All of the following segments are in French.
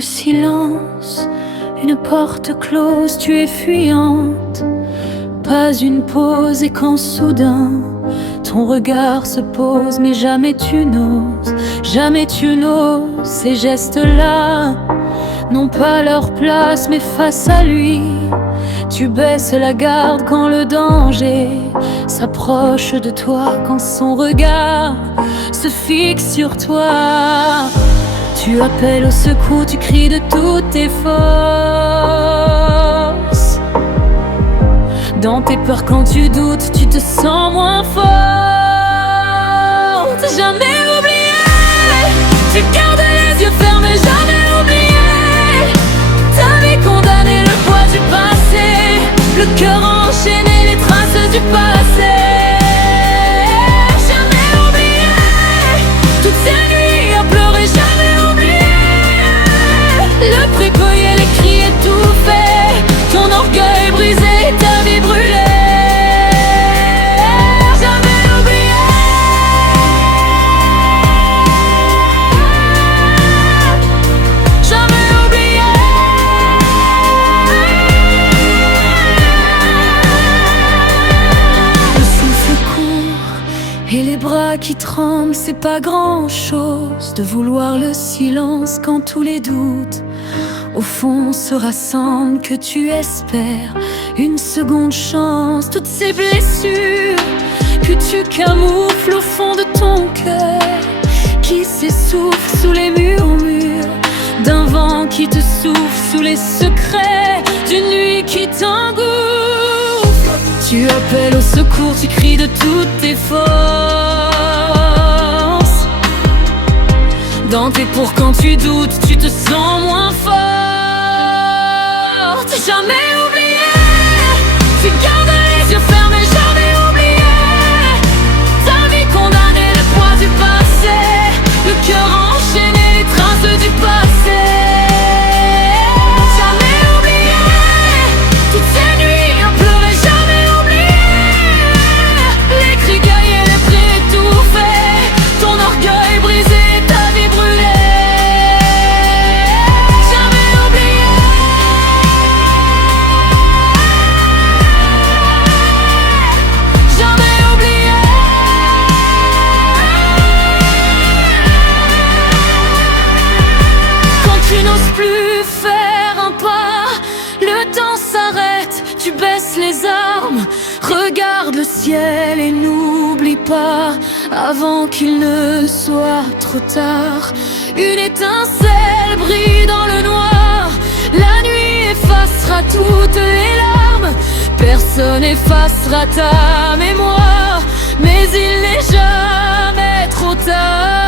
le silence, une porte close, tu es fuyante. Pas une pause et quand soudain ton regard se pose, mais jamais tu n'oses, ces gestes-là n'ont pas leur place, mais face à lui, tu baisses la garde quand le danger s'approche de toi, quand son regard se fixe sur toi. Tu appelles au secours, tu cries de toutes tes forces. Dans tes peurs quand tu doutes, tu te sens moins forte. Jamais oublié, tu gardes les yeux fermés, jamais oublié. Ta vie condamnée, le poids du passé, le cœur enchaîné, les traces du passé. Jamais oublié, toutes ces nuits à pleurer, jamais oublié. Le prix payé, les cris étouffés, ton orgueil brisé, ta vie brûlée. Jamais oublié. Jamais oublié. Le souffle court et les bras qui tremblent, c'est pas grand-chose de vouloir le silence quand tous les doutes au fond se rassemblent, que tu espères une seconde chance. Toutes ces blessures que tu camoufles au fond de ton cœur, qui s'essoufflent sous les murmures d'un vent qui te souffle, sous les secrets d'une nuit qui t'engouffre. Tu appelles au secours, tu cries de toutes tes forces. Dans tes pour quand tu doutes, tu te sens moins forte. Jamais oublié, tu gardes les yeux fermés, jamais oublié. Ta vie condamnée, le poids du passé, le cœur enchaîné, les traces du passé. Jamais oublié, toutes ces nuits à pleurer, jamais oublié. Les cris gaillés, les prix étouffés, ton orgueil brisé, ta vie brûlée. Jamais oublié. Jamais oublié. Quand tu n'oses plus faire un pas, le temps s'arrête, tu baisses les armes, regarde le ciel et n'oublie pas, avant qu'il ne soit trop tard, une étincelle brille dans le noir. La nuit effacera toutes les larmes, personne effacera ta mémoire, mais il n'est jamais trop tard.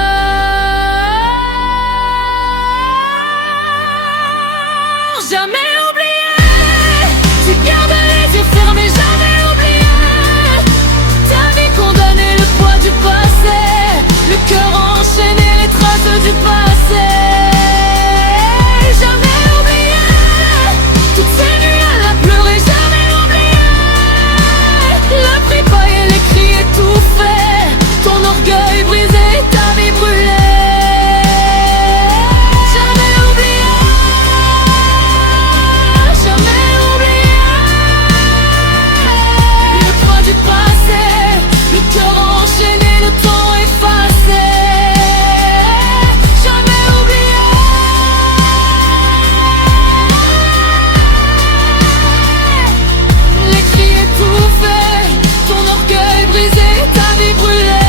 Jamais oublié, tu gardes les yeux fermés, jamais oublié. Ta vie condamnée, le poids du passé, le cœur enchaîné, les traces du passé. Jamais oublié, toutes ces nuits à la pleurer, jamais oublié. Le prix payé, les cris étouffés, ton orgueil brisé, ta vie brûlée. Jamais oublié. Jamais oublié. Le poids du passé, le cœur enchaîné, le temps effacé. Jamais oublié. Les cris étouffés, ton orgueil brisé, ta vie brûlée.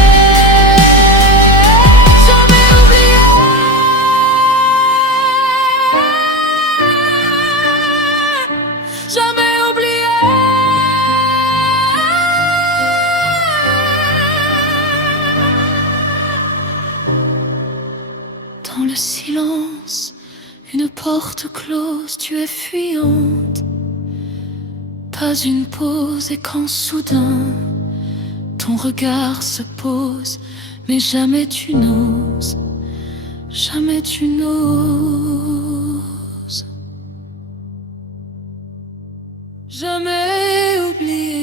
Jamais oublié. Jamais oublié. Dans le silence, une porte close, tu es fuyante. Pas une pause et quand soudain ton regard se pose, mais jamais tu n'oses, jamais tu n'oses. Jamais oublié.